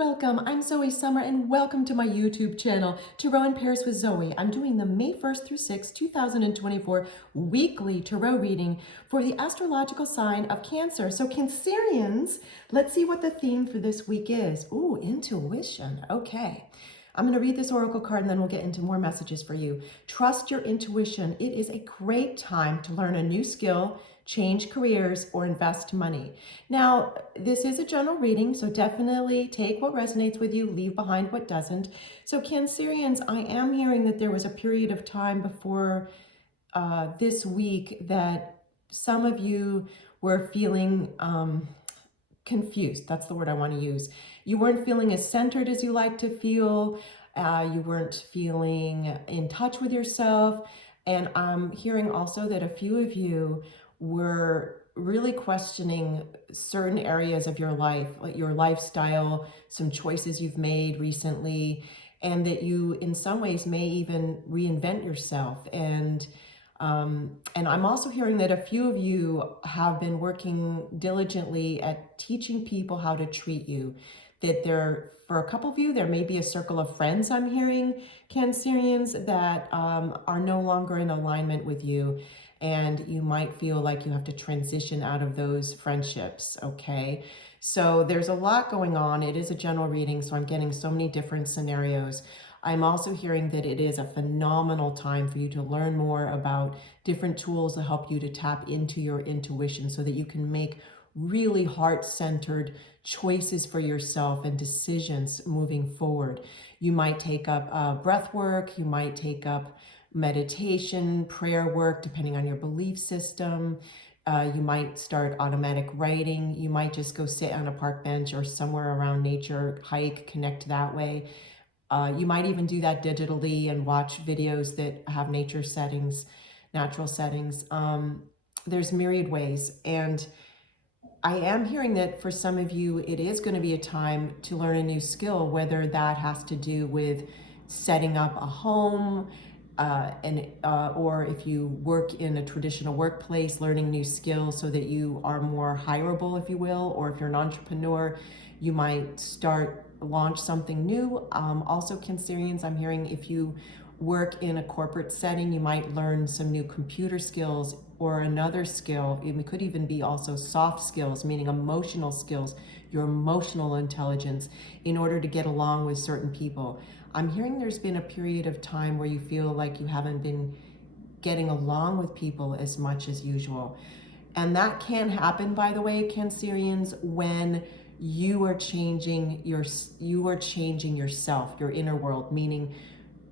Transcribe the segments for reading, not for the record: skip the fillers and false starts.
Welcome, I'm Zoe Summer and welcome to my YouTube channel, Tarot in Pairs with Zoe. I'm doing the May 1st through 6th, 2024 weekly tarot reading for the astrological sign of Cancer. So Cancerians, let's see what the theme for this week is. Ooh, intuition, okay. I'm going to read this oracle card and then we'll get into more messages for you. Trust your intuition. It is a great time to learn a new skill, change careers, or invest money. Now, this is a general reading, so definitely take what resonates with you, leave behind what doesn't. So Cancerians, I am hearing that there was a period of time before this week that some of you were feeling confused. That's the word I want to use. You weren't feeling as centered as you like to feel. You weren't feeling in touch with yourself. And I'm hearing also that a few of you were really questioning certain areas of your life, like your lifestyle, some choices you've made recently, and that you in some ways may even reinvent yourself. And I'm also hearing that a few of you have been working diligently at teaching people how to treat you. That for a couple of you, there may be a circle of friends, I'm hearing, Cancerians, that are no longer in alignment with you. And you might feel like you have to transition out of those friendships, okay? So there's a lot going on. It is a general reading, so I'm getting so many different scenarios. I'm also hearing that it is a phenomenal time for you to learn more about different tools to help you to tap into your intuition so that you can make really heart-centered choices for yourself and decisions moving forward. You might take up breath work, you might take up meditation, prayer work, depending on your belief system. You might start automatic writing. You might just go sit on a park bench or somewhere around nature, hike, connect that way. You might even do that digitally and watch videos that have nature settings, natural settings. There's myriad ways. And I am hearing that for some of you, it is going to be a time to learn a new skill, whether that has to do with setting up a home, or if you work in a traditional workplace, learning new skills so that you are more hireable, if you will, or if you're an entrepreneur, you might launch something new. Also, Cancerians, I'm hearing if you work in a corporate setting, you might learn some new computer skills or another skill. It could even be also soft skills, meaning emotional skills, your emotional intelligence, in order to get along with certain people. I'm hearing there's been a period of time where you feel like you haven't been getting along with people as much as usual. And that can happen, by the way, Cancerians, when you are changing yourself, your inner world, meaning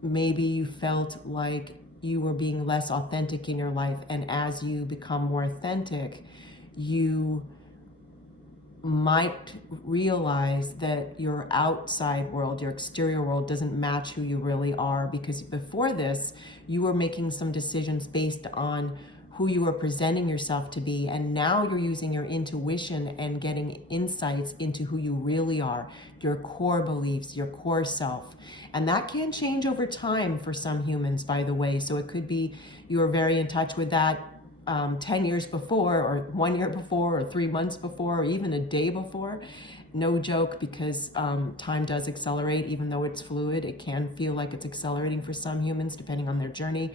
maybe you felt like you were being less authentic in your life, and as you become more authentic, you might realize that your outside world, your exterior world, doesn't match who you really are, because before this, you were making some decisions based on who you are presenting yourself to be, and now you're using your intuition and getting insights into who you really are, your core beliefs, your core self. And that can change over time for some humans, by the way. So it could be you are very in touch with that 10 years before, or 1 year before, or 3 months before, or even a day before. No joke, because time does accelerate. Even though it's fluid, it can feel like it's accelerating for some humans depending on their journey.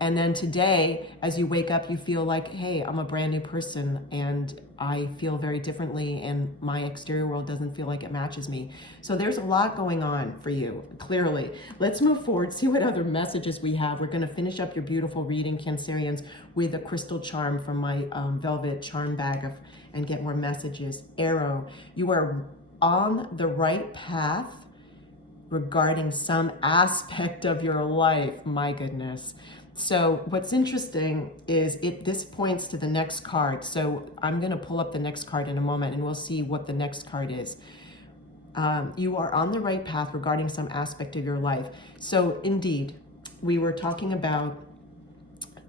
And then today, as you wake up, you feel like, hey, I'm a brand new person and I feel very differently, and my exterior world doesn't feel like it matches me. So there's a lot going on for you, clearly. Let's move forward, see what other messages we have. We're going to finish up your beautiful reading, Cancerians, with a crystal charm from my velvet charm bag and get more messages. Arrow, you are on the right path regarding some aspect of your life. My goodness. So what's interesting is this points to the next card. So I'm going to pull up the next card in a moment and we'll see what the next card is. You are on the right path regarding some aspect of your life. So indeed, we were talking about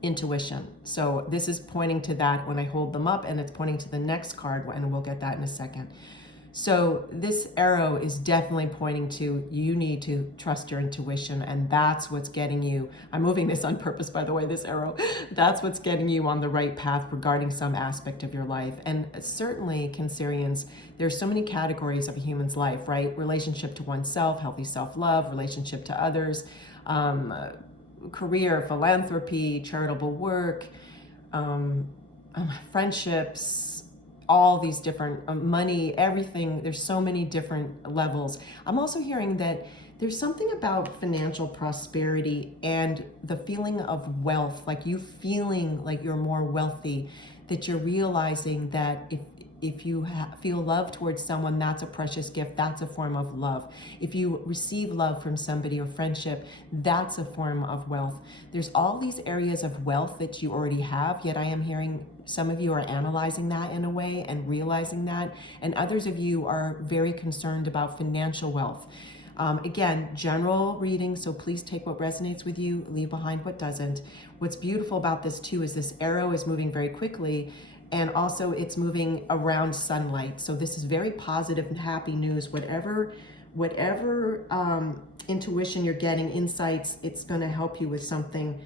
intuition. So this is pointing to that when I hold them up, and it's pointing to the next card, and we'll get that in a second. So this arrow is definitely pointing to you need to trust your intuition, and that's what's getting you. I'm moving this on purpose, by the way, this arrow. That's what's getting you on the right path regarding some aspect of your life. And certainly, Cancerians, there's so many categories of a human's life, right? Relationship to oneself, healthy self-love, relationship to others, career, philanthropy, charitable work, friendships, all these different money, everything. There's so many different levels. I'm also hearing that there's something about financial prosperity and the feeling of wealth, like you feeling like you're more wealthy, that you're realizing that if you feel love towards someone, that's a precious gift. That's a form of love. If you receive love from somebody or friendship, that's a form of wealth. There's all these areas of wealth that you already have, yet I am hearing some of you are analyzing that in a way and realizing that, and others of you are very concerned about financial wealth. Again, general reading, so please take what resonates with you, leave behind what doesn't. What's beautiful about this too is this arrow is moving very quickly, and also it's moving around sunlight. So this is very positive and happy news. Whatever intuition you're getting, insights, it's going to help you with something.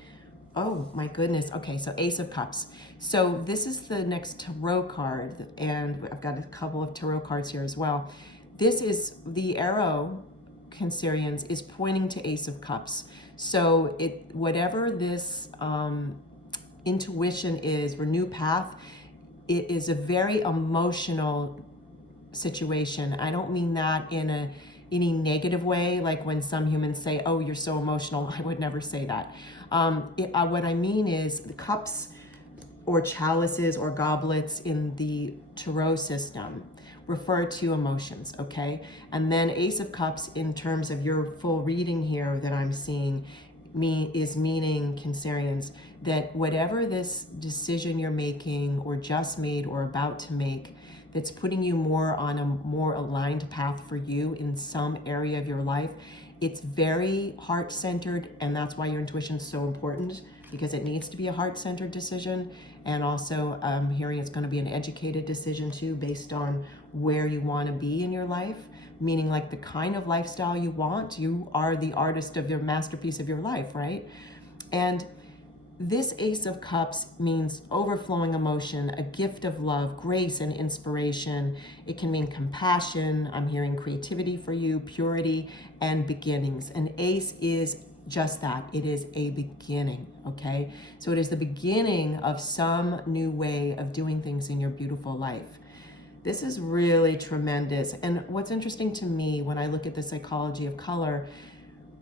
Oh my goodness. Okay, so Ace of Cups. So this is the next tarot card, and I've got a couple of tarot cards here as well. This is the arrow, Cancerians, is pointing to Ace of Cups. So whatever this intuition is, or new path, it is a very emotional situation. I don't mean that in any negative way, like when some humans say, oh, you're so emotional. I would never say that. What I mean is the cups or chalices or goblets in the tarot system refer to emotions, okay? And then Ace of Cups, in terms of your full reading here that I'm seeing, is meaning, Cancerians, that whatever this decision you're making or just made or about to make that's putting you more on a more aligned path for you in some area of your life, it's very heart-centered, and that's why your intuition is so important, because it needs to be a heart-centered decision. And also I'm hearing it's going to be an educated decision too, based on where you want to be in your life, meaning like the kind of lifestyle you want. You are the artist of your masterpiece of your life, right? And this Ace of Cups means overflowing emotion, a gift of love, grace, and inspiration. It can mean compassion. I'm hearing creativity for you, purity, and beginnings. And Ace is just that. It is a beginning, okay? So it is the beginning of some new way of doing things in your beautiful life. This is really tremendous. And what's interesting to me when I look at the psychology of color,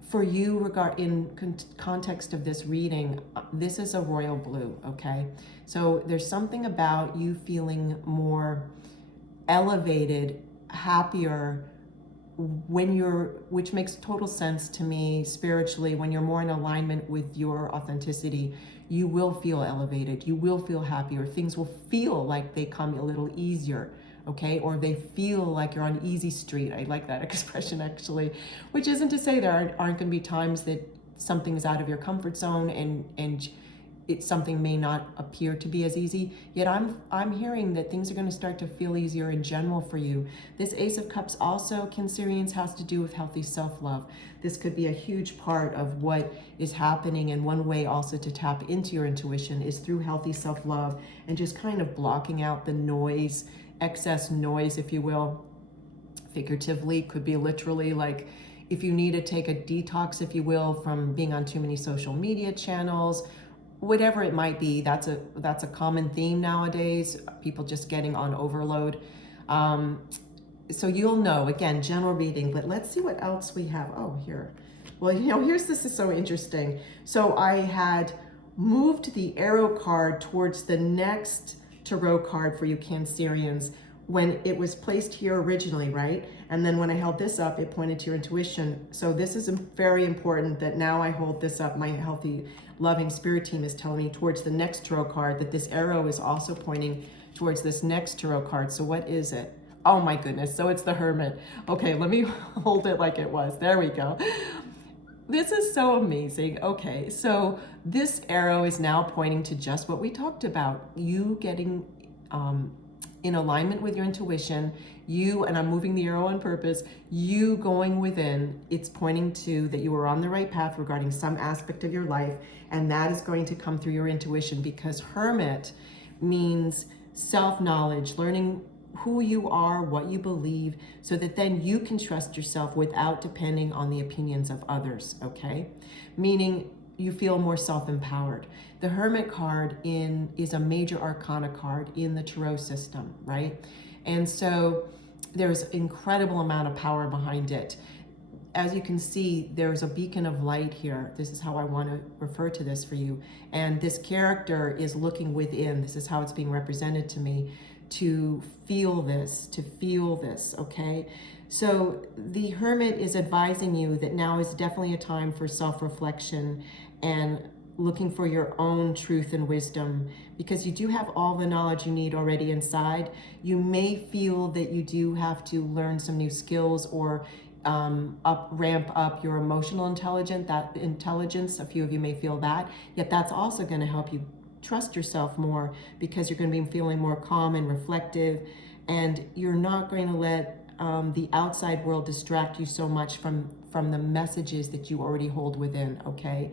for you, in context of this reading, this is a royal blue, okay? So there's something about you feeling more elevated, happier, which makes total sense to me spiritually. When you're more in alignment with your authenticity, you will feel elevated, you will feel happier, things will feel like they come a little easier, okay? Or they feel like you're on easy street. I like that expression actually, which isn't to say there aren't going to be times that something's out of your comfort zone and something may not appear to be as easy, yet I'm hearing that things are going to start to feel easier in general for you. This Ace of Cups also, Cancerians, has to do with healthy self-love. This could be a huge part of what is happening, and one way also to tap into your intuition is through healthy self-love and just kind of blocking out the noise, excess noise, if you will. Figuratively, could be literally, like if you need to take a detox, if you will, from being on too many social media channels, whatever it might be. That's a common theme nowadays, people just getting on overload. So you'll know, again, general reading, but let's see what else we have. Oh, here. Well, this is so interesting. So I had moved the arrow card towards the next tarot card for you Cancerians when it was placed here originally, right? And then when I held this up, it pointed to your intuition. So this is very important that now I hold this up. My healthy, loving spirit team is telling me towards the next tarot card that this arrow is also pointing towards this next tarot card. So what is it? Oh my goodness. So it's the Hermit. Okay, let me hold it like it was. There we go. This is so amazing. Okay, so this arrow is now pointing to just what we talked about. You getting in alignment with your intuition, you, and I'm moving the arrow on purpose, you going within, it's pointing to that you are on the right path regarding some aspect of your life, and that is going to come through your intuition, because hermit means self-knowledge, learning who you are, what you believe, so that then you can trust yourself without depending on the opinions of others, okay? Meaning you feel more self-empowered. The Hermit card is a major arcana card in the Tarot system, right? And so there's incredible amount of power behind it. As you can see, there's a beacon of light here. This is how I want to refer to this for you. And this character is looking within. This is how it's being represented to me, to feel this, okay? So the Hermit is advising you that now is definitely a time for self-reflection and looking for your own truth and wisdom, because you do have all the knowledge you need already inside. You may feel that you do have to learn some new skills or ramp up your emotional intelligence. A few of you may feel that, yet that's also going to help you trust yourself more, because you're going to be feeling more calm and reflective, and you're not going to let the outside world distract you so much from the messages that you already hold within, okay?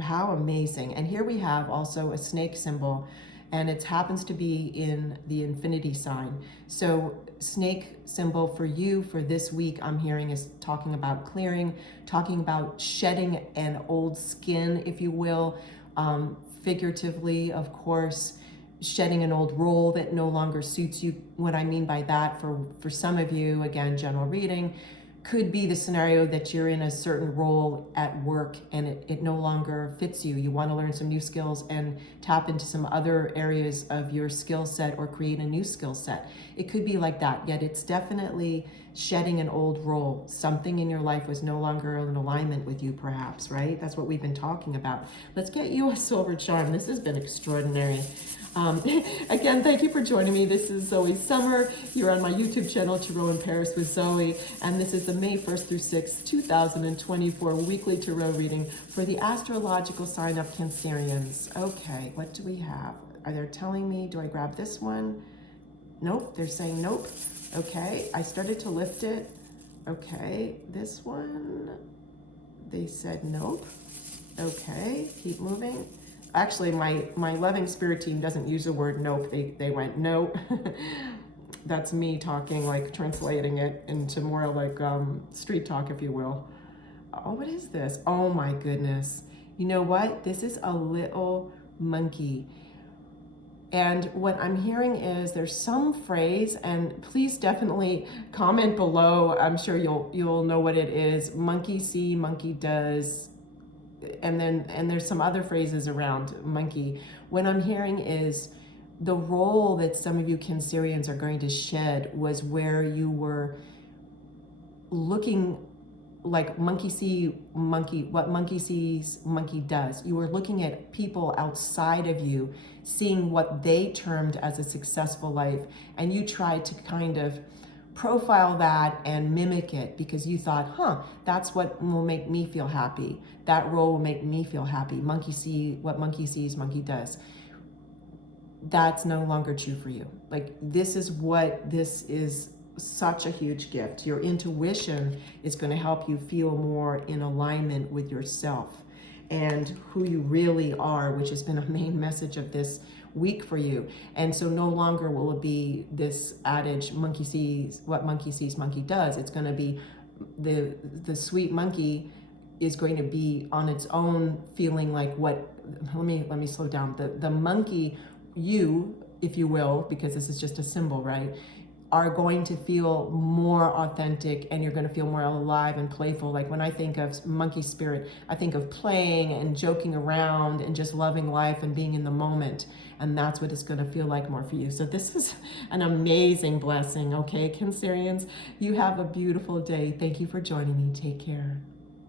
How amazing. And here we have also a snake symbol, and it happens to be in the infinity sign. So snake symbol for you for this week, I'm hearing, is talking about clearing, talking about shedding an old skin, if you will, figuratively, of course, shedding an old role that no longer suits you. What I mean by that, for some of you, again, general reading, could be the scenario that you're in a certain role at work and it no longer fits you. You want to learn some new skills and tap into some other areas of your skill set or create a new skill set. It could be like that, yet it's definitely shedding an old role. Something in your life was no longer in alignment with you, perhaps, right? That's what we've been talking about. Let's get you a silver charm. This has been extraordinary. Again, thank you for joining me. This is Zoe Summer. You're on my YouTube channel, Tarot in Paris with Zoe, and this is the May 1st through 6th, 2024 weekly tarot reading for the astrological sign of Cancerians. Okay, what do we have? Are they telling me, do I grab this one? Nope, they're saying nope. Okay, I started to lift it. Okay, this one, they said nope. Okay, keep moving. Actually, my loving spirit team doesn't use the word nope. They went no. That's me talking, like translating it into more like street talk, if you will. Oh, what is this? Oh my goodness. You know what? This is a little monkey. And what I'm hearing is there's some phrase, and please definitely comment below. I'm sure you'll know what it is. Monkey see, monkey does. And there's some other phrases around monkey. What I'm hearing is the role that some of you Cancerians are going to shed was where you were looking like monkey see, monkey, what monkey sees, monkey does. You were looking at people outside of you, seeing what they termed as a successful life, and you tried to kind of profile that and mimic it because you thought, that's what will make me feel happy. That role will make me feel happy. Monkey see, what monkey sees, monkey does. That's no longer true for you. Like, this is such a huge gift. Your intuition is going to help you feel more in alignment with yourself and who you really are, which has been a main message of this week for you. And so no longer will it be this adage, monkey sees, what monkey sees, monkey does. It's going to be the sweet monkey is going to be on its own feeling like what, let me slow down. The monkey, you, if you will, because this is just a symbol, right, are going to feel more authentic, and you're going to feel more alive and playful. Like when I think of monkey spirit, I think of playing and joking around and just loving life and being in the moment. And that's what it's going to feel like more for you. So this is an amazing blessing, okay, Cancerians? You have a beautiful day. Thank you for joining me. Take care.